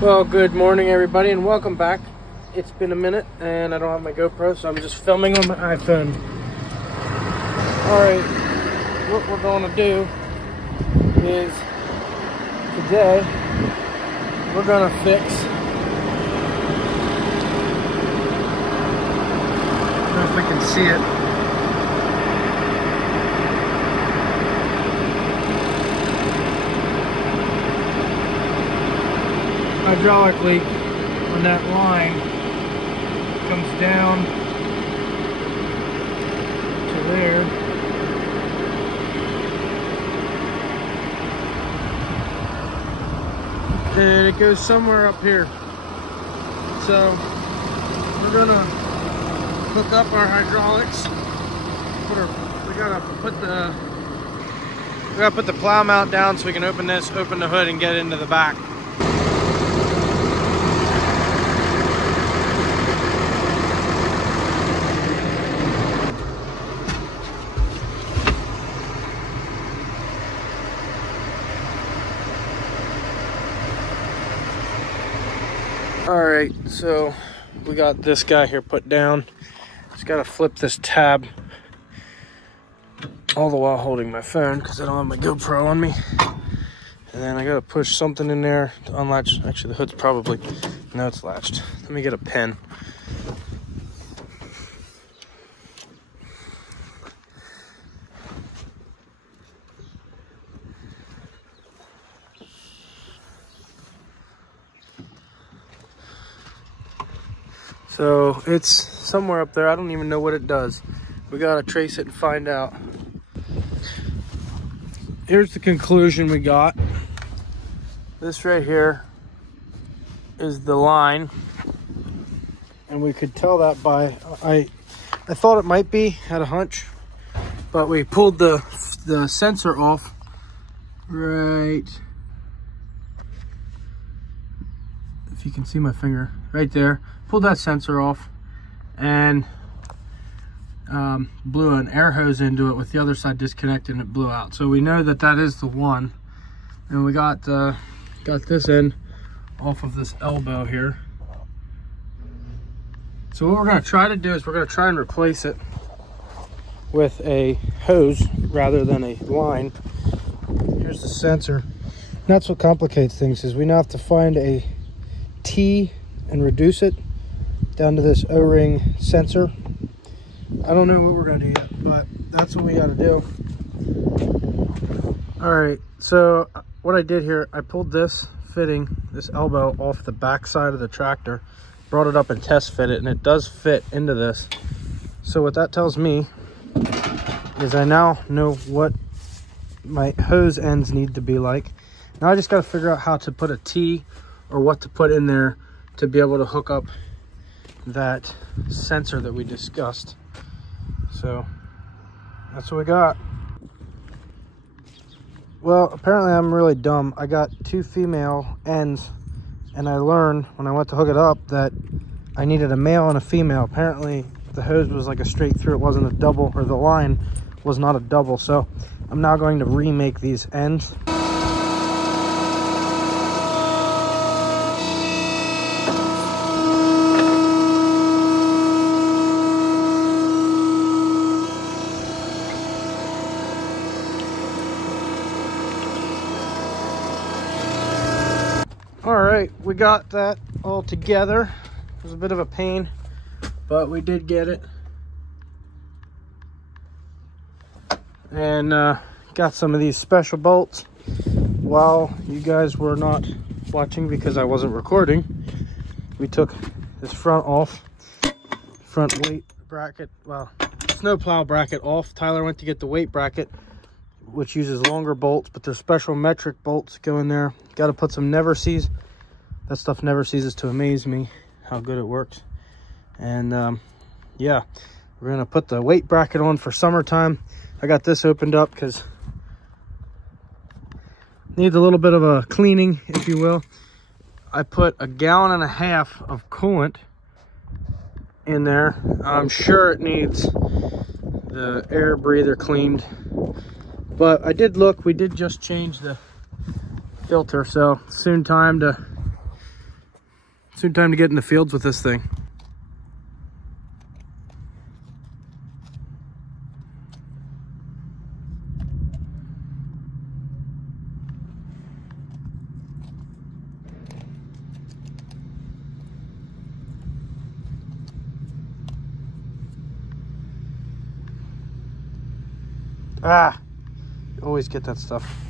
Well, good morning everybody and welcome back. It's been a minute and I don't have my GoPro, so I'm just filming on my iPhone. Alright, what we're going to do is today we're going to fix, I don't know if we can see it, hydraulic leak on that line. Comes down to there. And it goes somewhere up here. So we're gonna hook up our hydraulics. We gotta put the plow mount down so we can open the hood and get into the back. Alright, so we got this guy here put down. Just gotta flip this tab all the while holding my phone because I don't have my GoPro on me. And then I gotta push something in there to unlatch. Actually, the hood's probably, no, it's latched. Let me get a pen. So it's somewhere up there. I don't even know what it does. We gotta trace it and find out. Here's the conclusion we got. This right here is the line, and we could tell that by I thought it might be, had a hunch, but we pulled the sensor off right, if you can see my finger right there. Pulled that sensor off and blew an air hose into it with the other side disconnected, and it blew out. So we know that that is the one. And we got this end off of this elbow here. So what we're going to try to do is we're going to try and replace it with a hose rather than a line. Here's the sensor. And that's what complicates things, is we now have to find a T and reduce it down to this O-ring sensor. I don't know what we're gonna do yet, but that's what we gotta do. All right, so what I did here, I pulled this fitting, this elbow, off the back side of the tractor, brought it up and test fit it, and it does fit into this. So what that tells me is I now know what my hose ends need to be like. Now I just gotta figure out how to put a T or what to put in there to be able to hook up that sensor that we discussed. So that's what we got. Well, apparently I'm really dumb. I got two female ends, and I learned when I went to hook it up that I needed a male and a female. Apparently the hose was like a straight through, it wasn't a double, or the line was not a double. So I'm now going to remake these ends. All right, we got that all together. It was a bit of a pain, but we did get it. And got some of these special bolts while you guys were not watching because I wasn't recording. We took this front off, front weight bracket, well, snowplow bracket off. Tyler went to get the weight bracket, which uses longer bolts, but they're special metric bolts that go in there. Got to put some never sees. That stuff never ceases to amaze me how good it works. And yeah, we're gonna put the weight bracket on for summertime. I got this opened up because needs a little bit of a cleaning, if you will. I put 1.5 gallons of coolant in there. I'm sure it needs the air breather cleaned, but I did look, we did just change the filter, so soon time to Soon time to get in the fields with this thing. Ah, you always get that stuff.